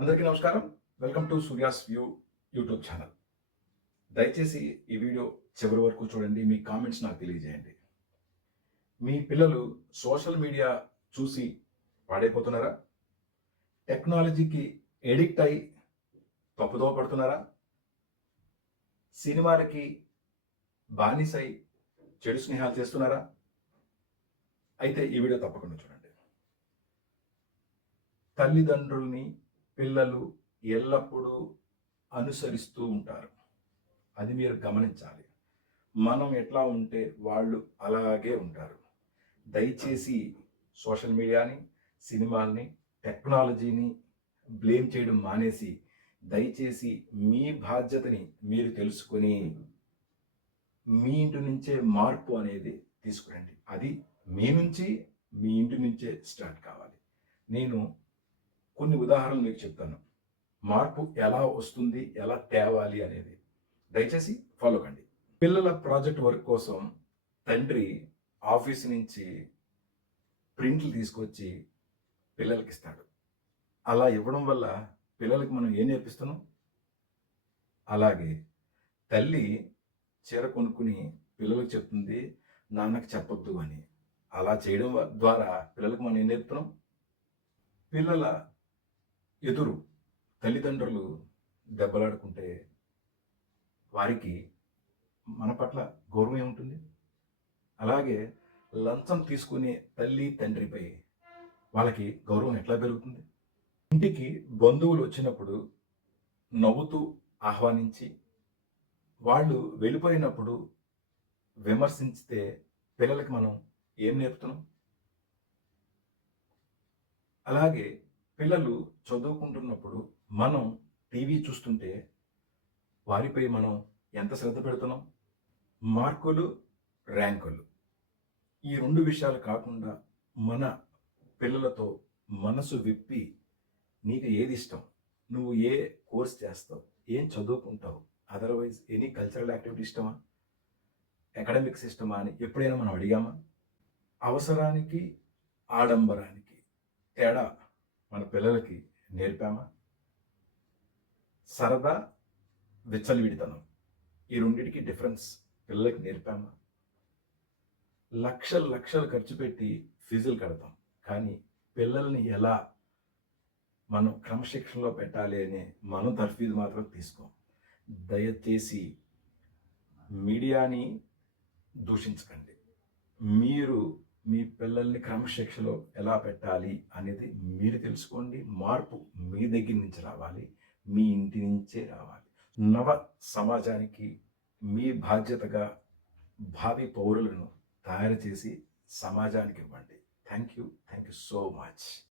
అందరికీ నమస్కారం. Welcome to Surya's view YouTube channel దయచేసి ఈ వీడియో చివరి వరకు చూడండి. మీ కామెంట్స్ నాకు తెలియజేయండి. మీ పిల్లలు సోషల్ మీడియా చూసి పాడైపోతున్నారా? టెక్నాలజీకి ఎడిక్ట్ అయి తప్పుదోవ పడుతున్నారా? సినిమాలకి బానిసై చెడు స్నేహాలు చేస్తున్నారా? అయితే ఈ వీడియో తప్పకుండా చూడండి. తల్లిదండ్రుల్ని పిల్లలు ఎల్లప్పుడూ అనుసరిస్తూ ఉంటారు. అది మీరు గమనించాలి. మనం ఎట్లా ఉంటే వాళ్ళు అలాగే ఉంటారు. దయచేసి సోషల్ మీడియాని సినిమాల్ని టెక్నాలజీని బ్లేమ్ చేయడం మానేసి దయచేసి మీ బాధ్యతని మీరు తెలుసుకొని మీ ఇంటి నుంచే మార్పు అనేది తీసుకురండి. అది మీ నుంచి మీ ఇంటి నుంచే స్టార్ట్ కావాలి. నేను కొన్ని ఉదాహరణలు మీకు చెప్తాను. మార్పు ఎలా వస్తుంది ఎలా తేవాలి అనేది. దయచేసి ఫాలో కండి. పిల్లల ప్రాజెక్ట్ వర్క్ కోసం తండ్రి ఆఫీస్ నుంచి ప్రింట్లు తీసుకొచ్చి పిల్లలకి ఇస్తాడు. అలా ఇవ్వడం వల్ల పిల్లలకి మనం ఏం నేర్పిస్తున్నాం? అలాగే తల్లి చీర కొనుక్కుని పిల్లలకు చెప్తుంది నాన్నకు చెప్పొద్దు అని. అలా చేయడం ద్వారా పిల్లలకు మనం ఏం నేర్పుతున్నాం? పిల్లల ఎదురు తల్లిదండ్రులు దెబ్బలాడుకుంటే వారికి మన పట్ల గౌరవం ఏముంటుంది? అలాగే లంచం తీసుకునే తల్లి తండ్రిపై వాళ్ళకి గౌరవం ఎట్లా పెరుగుతుంది? ఇంటికి బంధువులు వచ్చినప్పుడు నవ్వుతూ ఆహ్వానించి వాళ్ళు వెళ్ళిపోయినప్పుడు విమర్శించితే పిల్లలకి మనం ఏం నేర్పుతున్నాం? అలాగే పిల్లలు చదువుకుంటున్నప్పుడు మనం టీవీ చూస్తుంటే వారిపై మనం ఎంత శ్రద్ధ పెడుతున్నాం? మార్కులు ర్యాంకులు. ఈ రెండు విషయాలు కాకుండా మన పిల్లలతో మనసు విప్పి నీకు ఏది ఇష్టం? నువ్వు ఏ కోర్స్ చేస్తావు? ఏం చదువుకుంటావు? అదర్వైజ్ ఎనీ కల్చరల్ యాక్టివిటీ ఇష్టమా? అకాడమిక్స్ ఇష్టమా అని ఎప్పుడైనా మనం అడిగామా? అవసరానికి ఆడంబరానికి తేడా మన పిల్లలకి నేర్పామా? సరదా విచ్చలవిడితనం. ఈ రెండింటికి డిఫరెన్స్ పిల్లలకి నేర్పామా? లక్షలు లక్షలు ఖర్చు పెట్టి ఫీజులు కడతాం. కానీ పిల్లల్ని ఎలా మనం క్రమశిక్షణలో పెట్టాలి అనే మనం తర్ఫీదు మాత్రం తీసుకోం. దయచేసి మీడియాని దూషించకండి. మీరు మీ పిల్లల్ని క్రమశిక్షలో ఎలా పెట్టాలి అనేది మీరు తెలుసుకోండి. మార్పు మీ దగ్గర నుంచి రావాలి. మీ ఇంటి నుంచే రావాలి. నవ సమాజానికి మీ బాధ్యతగా భావి పౌరులను తయారు చేసి సమాజానికి ఇవ్వండి. Thank you thank you so much